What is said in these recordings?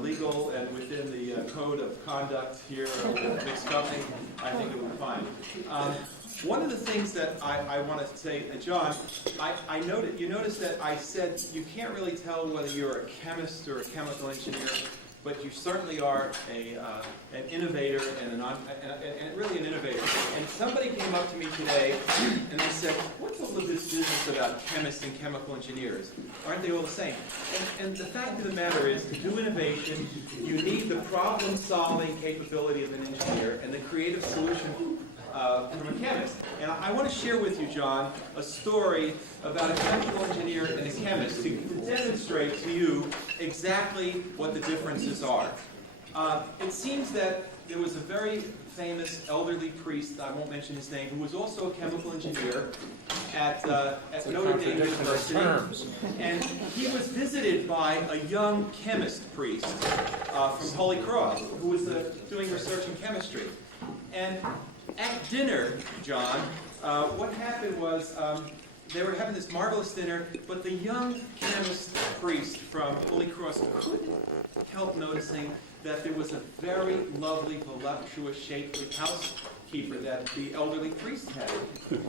legal and within the code of conduct here of mixed company, I think it would be fine. One of the things that I want to say, John, you noticed that I said you can't really tell whether you're a chemist or a chemical engineer, but you certainly are an innovator and really an innovator. And somebody came up to me today and they said, what's all of this business about chemists and chemical engineers? Aren't they all the same? And the fact of the matter is, to do innovation, you need the problem-solving capability of an engineer and the creative solution from a chemist. And I want to share with you, John, a story about a chemical engineer and a chemist to demonstrate to you exactly what the differences are. It seems that there was a very famous elderly priest, I won't mention his name, who was also a chemical engineer at Notre Dame University. And he was visited by a young chemist priest from Holy Cross who was doing research in chemistry. And at dinner, John, what happened was they were having this marvelous dinner, but the young chemist priest from Holy Cross couldn't help noticing that there was a very lovely, voluptuous, shapely housekeeper that the elderly priest had.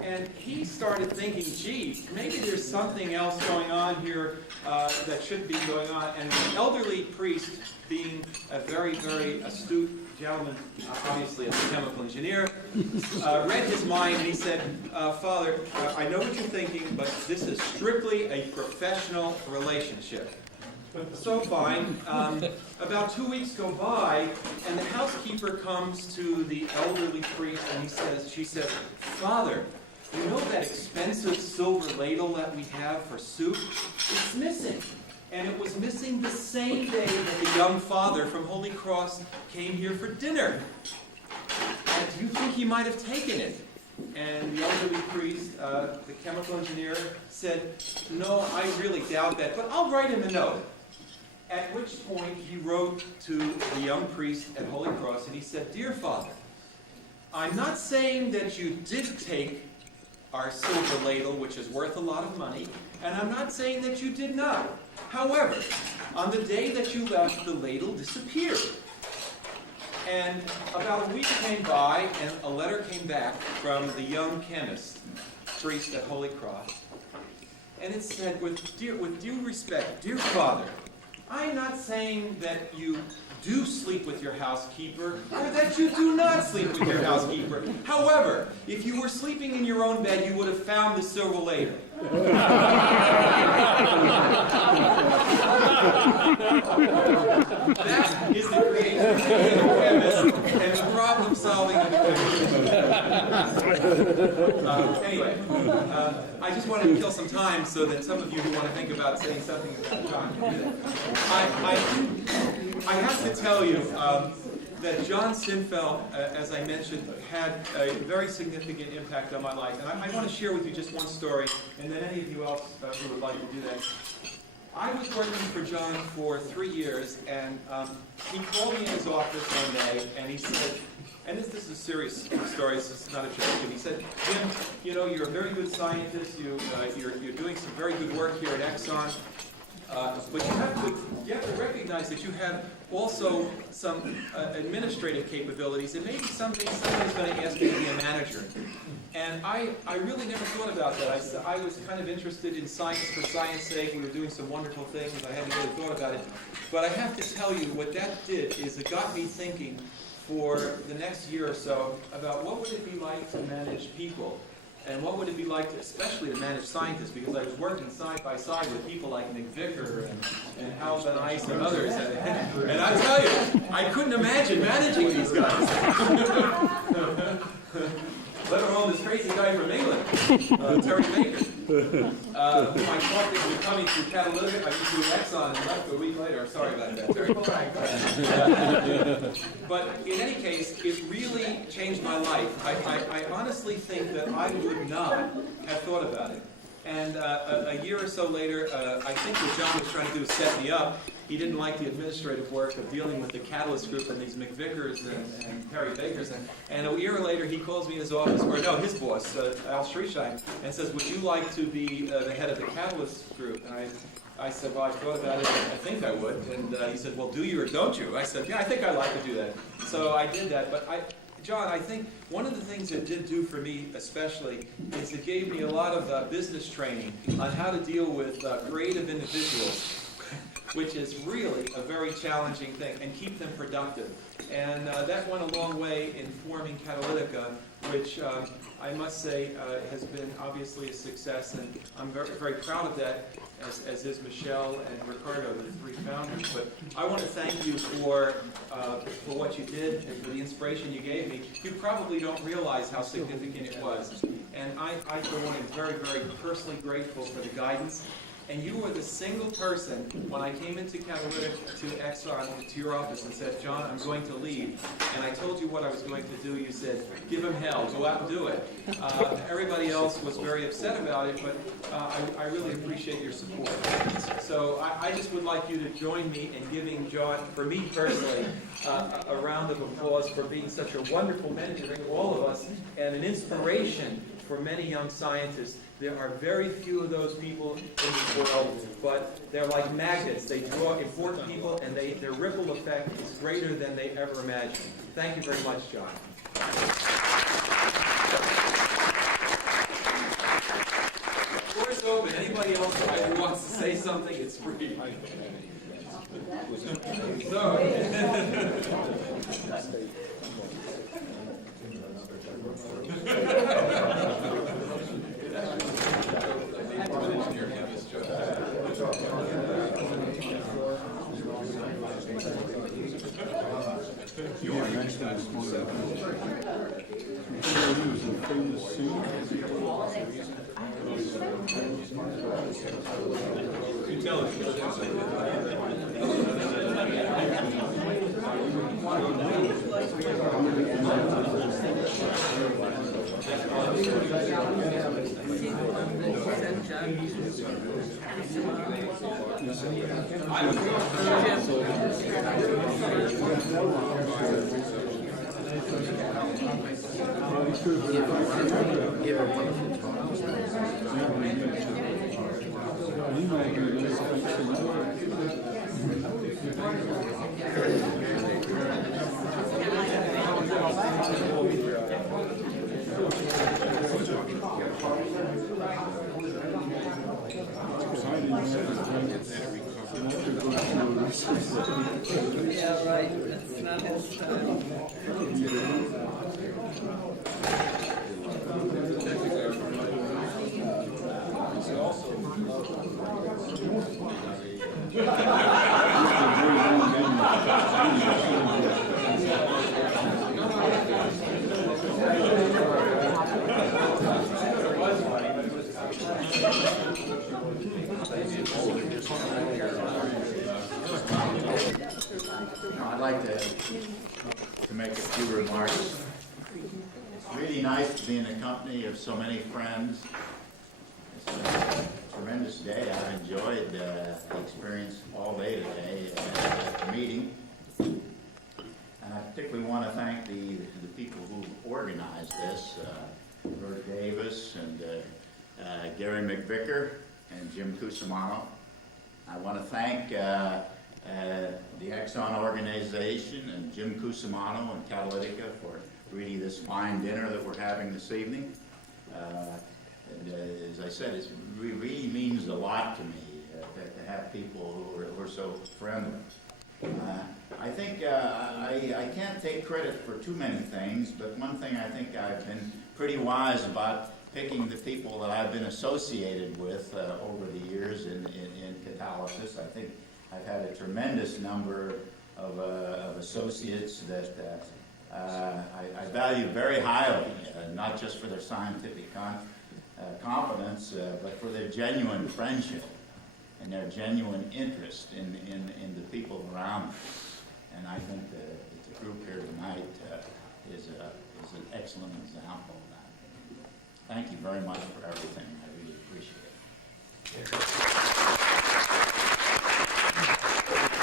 And he started thinking, gee, maybe there's something else going on here that shouldn't be going on. And the elderly priest, being a very, very astute gentleman, obviously as a chemical engineer, read his mind and he said, Father, I know what you're thinking, but this is strictly a professional relationship. So fine. About 2 weeks go by, and the housekeeper comes to the elderly priest and she says, Father, you know that expensive silver ladle that we have for soup? It's missing. And it was missing the same day that the young father from Holy Cross came here for dinner. And do you think he might have taken it? And the elderly priest, the chemical engineer, said, no, I really doubt that, but I'll write him a note. At which point he wrote to the young priest at Holy Cross and he said, Dear Father, I'm not saying that you did take our silver ladle, which is worth a lot of money, and I'm not saying that you did not. However, on the day that you left, the ladle disappeared. And about a week came by, and a letter came back from the young chemist, priest at Holy Cross. And it said, with due respect, Dear Father, I'm not saying that you do sleep with your housekeeper, or that you do not sleep with your housekeeper. However, if you were sleeping in your own bed, you would have found the silver ladle. That is the creativity of a chemist and the problem solving of a chemist. Anyway, I just wanted to kill some time so that some of you who want to think about saying something about John can do that. I have to tell you that John Sinfelt, as I mentioned, had a very significant impact on my life. And I want to share with you just one story, and then any of you else who would like to do that. I was working for John for 3 years, and he called me in his office one day, and he said, and this is a serious story, this is not a joke, and he said, Jim, you know, you're a very good scientist, you're doing some very good work here at Exxon, but you have to recognize that you have also some administrative capabilities, and maybe someday somebody's going to ask you to be a manager. And I really never thought about that. I was kind of interested in science for science sake. We were doing some wonderful things. I hadn't really thought about it. But I have to tell you, what that did is it got me thinking for the next year or so about what would it be like to manage people. And what would it be like, especially to manage scientists, because I was working side by side with people like Nick Vicker and Hal Van Ice and others. And I tell you, I couldn't imagine managing these guys. Let alone this crazy guy from England, Terry Baker. I thought they were coming through Catalytic. I went through Exxon and left a week later. Sorry about that, Terry. But in any case, it really changed my life. I honestly think that I would not have thought about it. And a year or so later, I think what John was trying to do was set me up. he didn't like the administrative work of dealing with the Catalyst Group and these McVickers and Perry Bakers. And a year later, he calls me in his office, or no, his boss, Al Schriesheim, and says, would you like to be the head of the Catalyst Group? And I said, well, I thought about it, I think I would. And he said, well, do you or don't you? I said, yeah, I think I'd like to do that. So I did that. But John, I think one of the things it did do for me especially is it gave me a lot of business training on how to deal with creative individuals, which is really a very challenging thing, and keep them productive. And that went a long way in forming Catalytica, which I must say has been obviously a success, and I'm very, very proud of that, as is Michelle and Ricardo, the three founders. But I want to thank you for what you did and for the inspiration you gave me. You probably don't realize how significant it was. And I for one, am very, very personally grateful for the guidance. And you were the single person, when I came into Catalytic, to Exxon, to your office, and said, John, I'm going to leave. And I told you what I was going to do. You said, give him hell, go out and do it. Everybody else was very upset about it, but I really appreciate your support. So I just would like you to join me in giving John, for me personally, a round of applause for being such a wonderful mentor to all of us, and an inspiration for many young scientists. There are very few of those people in this world, but they're like magnets. They draw important people, and their ripple effect is greater than they ever imagined. Thank you very much, John. The floor is open. Anybody else who wants to say something, it's free. Yeah, right. That's not his style. I'd like to make a few remarks. It's really nice to be in the company of so many friends. It's a tremendous day. I've enjoyed the experience all day today at the meeting. And I particularly want to thank the people who organized this, Bert Davis and Gary McVicker and Jim Cusimano. I want to thank the Exxon organization and Jim Cusimano and Catalytica for really this fine dinner that we're having this evening. As I said, it really means a lot to me to have people who are so friendly. I think I can't take credit for too many things, but one thing I think I've been pretty wise about picking the people that I've been associated with over the years in catalysis. I think I've had a tremendous number of associates that I value very highly, not just for their scientific competence, but for their genuine friendship and their genuine interest in the people around them. And I think the group here tonight is an excellent example of that. Thank you very much for everything. I really appreciate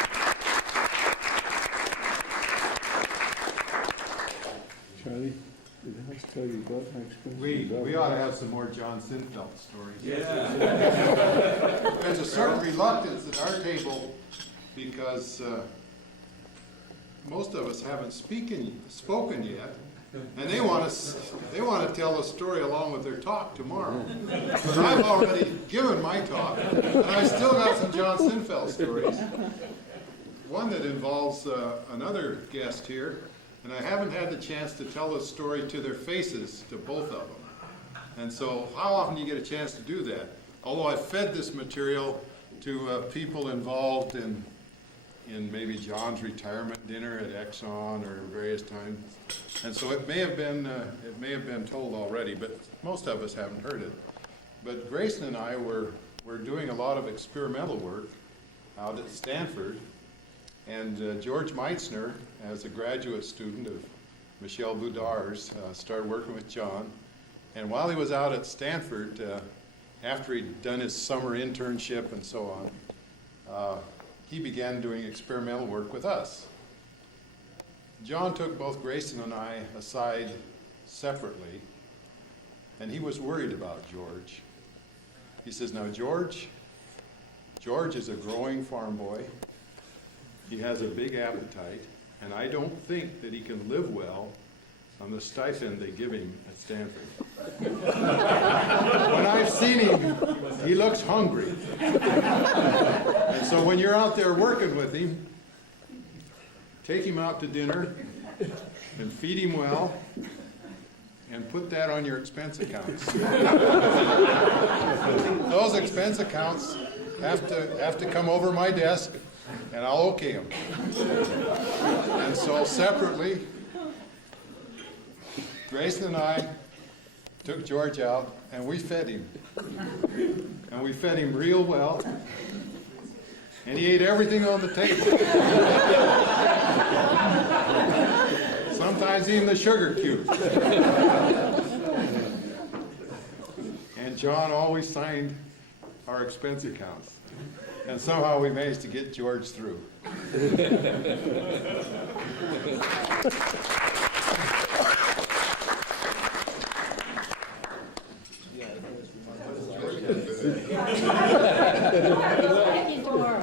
it. We ought to have some more John Sinfelt stories. Yeah. There's a certain reluctance at our table because most of us haven't spoken yet, and they want to tell the story along with their talk tomorrow. But I've already given my talk, and I've still got some John Sinfelt stories. One that involves another guest here, and I haven't had the chance to tell the story to their faces, to both of them. And so, how often do you get a chance to do that? Although I've fed this material to people involved in maybe John's retirement dinner at Exxon or various times, and so it may have been told already, but most of us haven't heard it. But Grayson and I were doing a lot of experimental work out at Stanford, and George Meitzner, as a graduate student of Michel Boudar's, started working with John. And while he was out at Stanford, after he'd done his summer internship and so on, he began doing experimental work with us. John took both Grayson and I aside separately, and he was worried about George. He says, "Now George is a growing farm boy. He has a big appetite, and I don't think that he can live well on the stipend they give him at Stanford. When I've seen him, he looks hungry. And so when you're out there working with him, take him out to dinner and feed him well and put that on your expense accounts. Those expense accounts have to come over my desk, and I'll okay them." And so separately, Grayson and I took George out, and we fed him. And we fed him real well. And he ate everything on the table. Sometimes even the sugar cubes. And John always signed our expense accounts. And somehow we managed to get George through.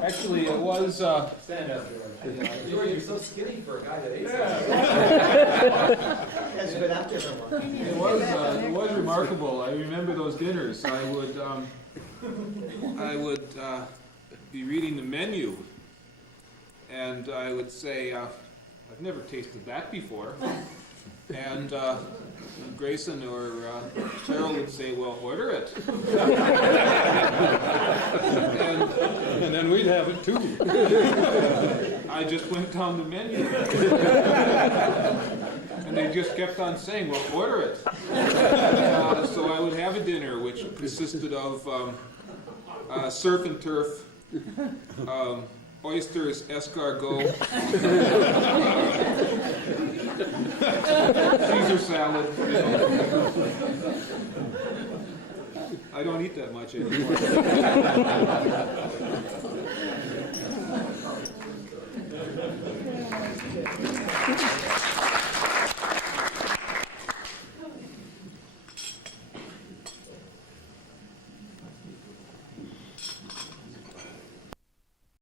Actually, it was. Stand up, George. George, you're so skinny for a guy that ate Hasn't been out there for a while. It was remarkable. I remember those dinners. I would be reading the menu, and I would say, "I've never tasted that before." And Grayson or Cheryl would say, "Well, order it." and then we'd have it too. I just went down the menu. And they just kept on saying, "Well, order it." So I would have a dinner which consisted of surf and turf, oysters, escargot, Caesar salad. You know. I don't eat that much anymore.